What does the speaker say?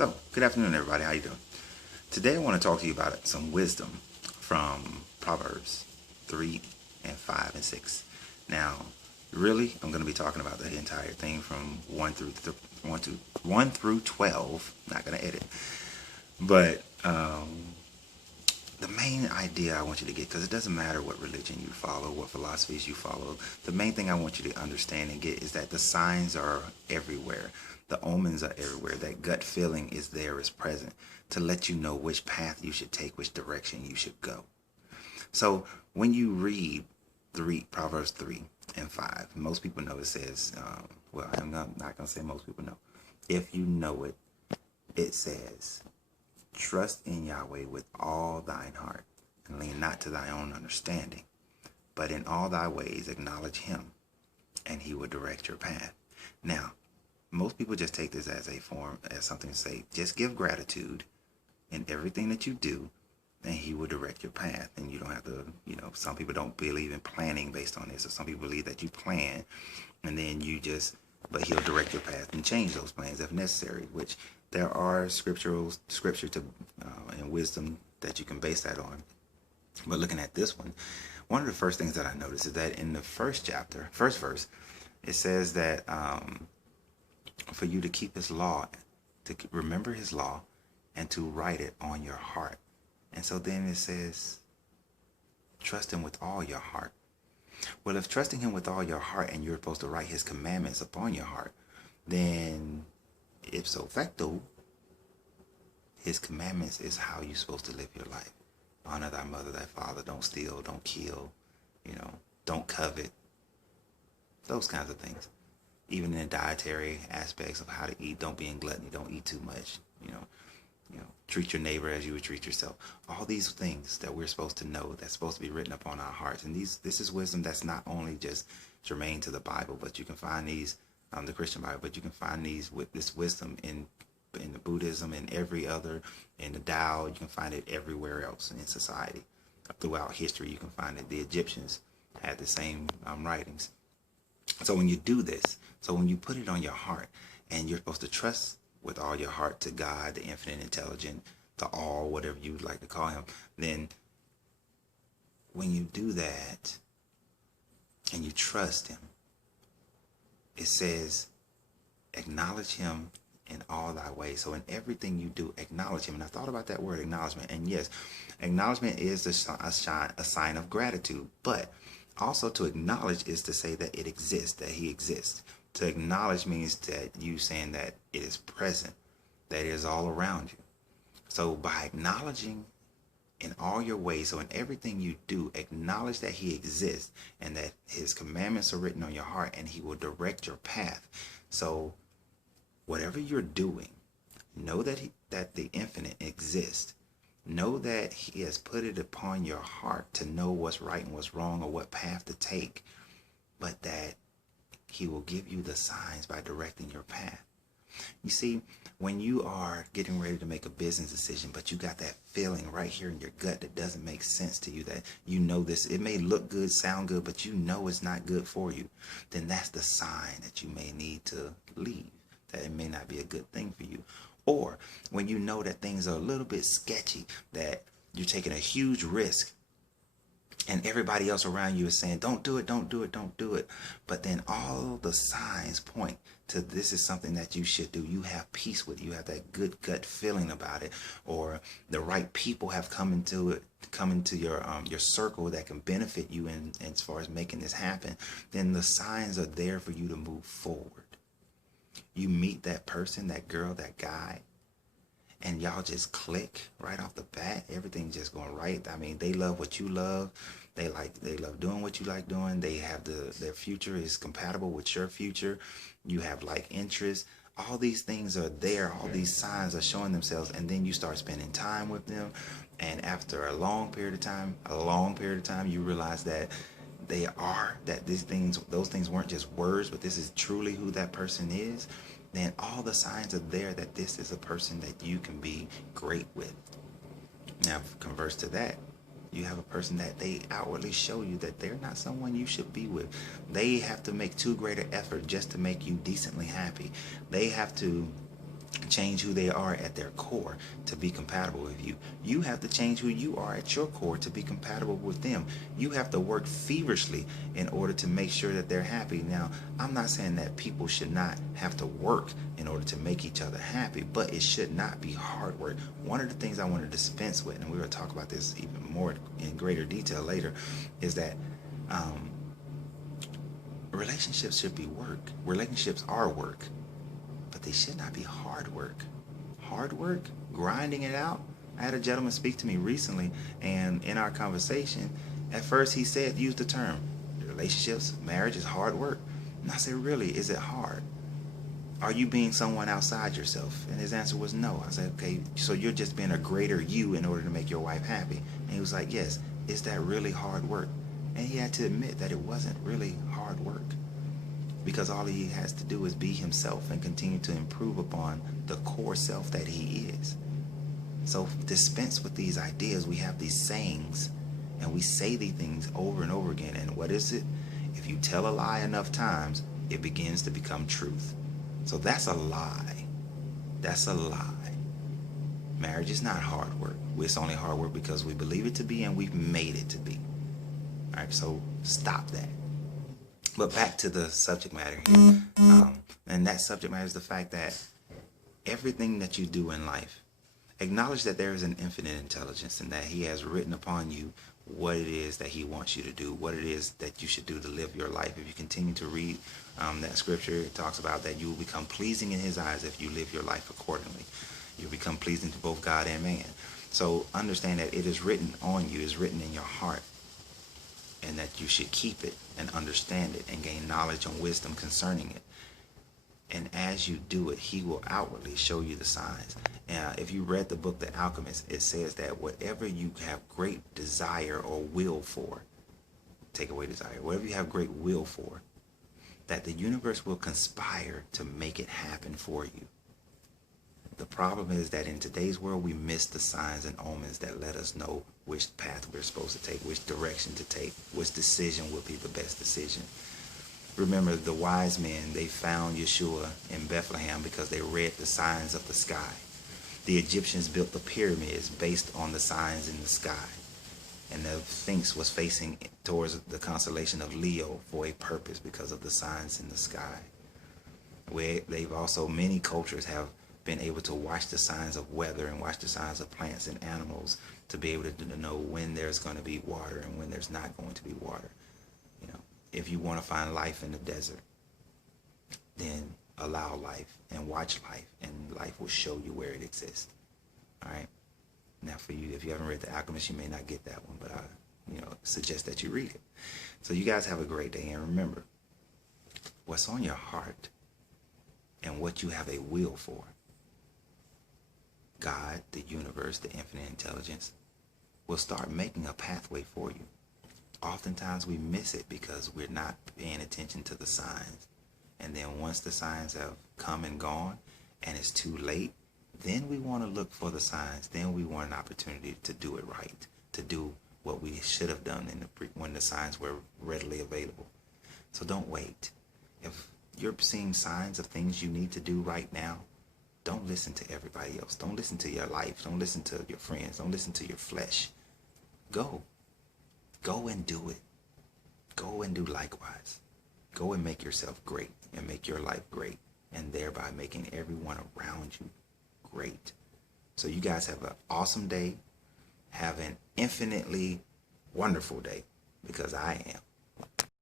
So, good afternoon, everybody. How you doing? Today, I want to talk to you about some wisdom from Proverbs 3 and 5 and 6. Now, really, I'm going to be talking about the entire thing from 1 through 12. Not going to edit, but the main idea I want you to get, because it doesn't matter what religion you follow, what philosophies you follow, the main thing I want you to understand and get is that the signs are everywhere. The omens are everywhere. That gut feeling is there, is present, to let you know which path you should take, which direction you should go. So when you read Proverbs 3 and 5, most people know it says, I'm not going to say most people know. If you know it, it says, trust in Yahweh with all thine heart, and lean not to thy own understanding, but in all thy ways acknowledge him, and he will direct your path. Now, most people just take this as something to say, just give gratitude in everything that you do, and he will direct your path. And you don't have to, some people don't believe in planning based on this, or some people believe that you plan, and then but he'll direct your path and change those plans if necessary, which there are scripture and wisdom that you can base that on. But looking at this one of the first things that I noticed is that in the first verse, it says that for you to keep his law, to remember his law, and to write it on your heart. And so then it says, trust him with all your heart. Well, if trusting him with all your heart and you're supposed to write his commandments upon your heart, then ipso facto, his commandments is how you're supposed to live your life. Honor thy mother, thy father, don't steal, don't kill, don't covet, those kinds of things. Even in the dietary aspects of how to eat, don't be in gluttony, don't eat too much, treat your neighbor as you would treat yourself. All these things that we're supposed to know, that's supposed to be written upon our hearts. And this is wisdom that's not only just germane to the Bible, but you can find these, the Christian Bible, but you can find this wisdom in the Buddhism and in the Tao. You can find it everywhere else in society. Throughout history, you can find it. The Egyptians had the same writings. So when you do this, when you put it on your heart, and you're supposed to trust with all your heart to God, the infinite intelligent, to all, whatever you would like to call him, then when you do that and you trust him, it says, acknowledge him in all thy ways. So in everything you do, acknowledge him. And I thought about that word acknowledgement. And yes, acknowledgement is a sign of gratitude. But also to acknowledge is to say that it exists, that he exists. To acknowledge means that you saying that it is present, that it is all around you. So by acknowledging in all your ways, so in everything you do, acknowledge that he exists and that his commandments are written on your heart and he will direct your path. So whatever you're doing, know that the infinite exists. Know that he has put it upon your heart to know what's right and what's wrong or what path to take, but that he will give you the signs by directing your path. You see, when you are getting ready to make a business decision, but you got that feeling right here in your gut that doesn't make sense to you, that this, it may look good, sound good, but it's not good for you, then that's the sign that you may need to leave, that it may not be a good thing for you. Or when you know that things are a little bit sketchy, that you're taking a huge risk, and everybody else around you is saying, don't do it, don't do it, don't do it. But then all the signs point to this is something that you should do. You have peace with it. You have that good gut feeling about it. Or the right people have come into your circle that can benefit you in as far as making this happen. Then the signs are there for you to move forward. You meet that person, that girl, that guy, and y'all just click right off the bat. Everything's just going right. I mean, they love what you love. They love doing what you like doing. They have their future is compatible with your future. You have like interests. All these things are there. All these signs are showing themselves. And then you start spending time with them. And after a long period of time, you realize that those things weren't just words, but this is truly who that person is. Then all the signs are there that this is a person that you can be great with. Now, converse to that, you have a person that they outwardly show you that they're not someone you should be with. They have to make too great an effort just to make you decently happy. They have to change who they are at their core to be compatible with you. You have to change who you are at your core to be compatible with them. You have to work feverishly in order to make sure that they're happy. Now, I'm not saying that people should not have to work in order to make each other happy, but it should not be hard work. One of the things I want to dispense with, and we're going to talk about this even more in greater detail later, is that relationships should be work. Relationships are work, but they should not be hard work. Hard work, grinding it out. I had a gentleman speak to me recently, and in our conversation, at first he said, use the term, relationships, marriage is hard work. And I said, really, is it hard? Are you being someone outside yourself? And his answer was no. I said, okay, so you're just being a greater you in order to make your wife happy. And he was like, yes. Is that really hard work? And he had to admit that it wasn't really hard work, because all he has to do is be himself and continue to improve upon the core self that he is. So dispense with these ideas. We have these sayings, and we say these things over and over again. And what is it? If you tell a lie enough times, it begins to become truth. So that's a lie. That's a lie. Marriage is not hard work. It's only hard work because we believe it to be and we've made it to be. All right, so stop that. But back to the subject matter here. And that subject matter is the fact that everything that you do in life, acknowledge that there is an infinite intelligence and that he has written upon you what it is that he wants you to do, what it is that you should do to live your life. If you continue to read that scripture, it talks about that you will become pleasing in his eyes if you live your life accordingly. You'll become pleasing to both God and man. So understand that it is written on you, is written in your heart, and that you should keep it and understand it and gain knowledge and wisdom concerning it. And as you do it, he will outwardly show you the signs. If you read the book The Alchemist, it says that whatever you have great desire or will for, take away desire, whatever you have great will for, that the universe will conspire to make it happen for you. The problem is that in today's world, we miss the signs and omens that let us know which path we're supposed to take, which direction to take, which decision will be the best decision. Remember, the wise men, they found Yeshua in Bethlehem because they read the signs of the sky. The Egyptians built the pyramids based on the signs in the sky. And the Sphinx was facing towards the constellation of Leo for a purpose because of the signs in the sky. They've also, many cultures have been able to watch the signs of weather and watch the signs of plants and animals to be able to know when there's going to be water and when there's not going to be water. You know, if you want to find life in the desert, then allow life and watch life, and life will show you where it exists. All right. Now, for you, if you haven't read The Alchemist, you may not get that one, but I, suggest that you read it. So you guys have a great day, and remember, what's on your heart and what you have a will for, God, the universe, the infinite intelligence, will start making a pathway for you. Oftentimes we miss it because we're not paying attention to the signs. And then once the signs have come and gone and it's too late, then we want to look for the signs. Then we want an opportunity to do it right, to do what we should have done when the signs were readily available. So don't wait. If you're seeing signs of things you need to do right now, don't listen to everybody else. Don't listen to your life. Don't listen to your friends. Don't listen to your flesh. Go. Go and do it. Go and do likewise. Go and make yourself great and make your life great, and thereby making everyone around you great. So you guys have an awesome day. Have an infinitely wonderful day, because I am.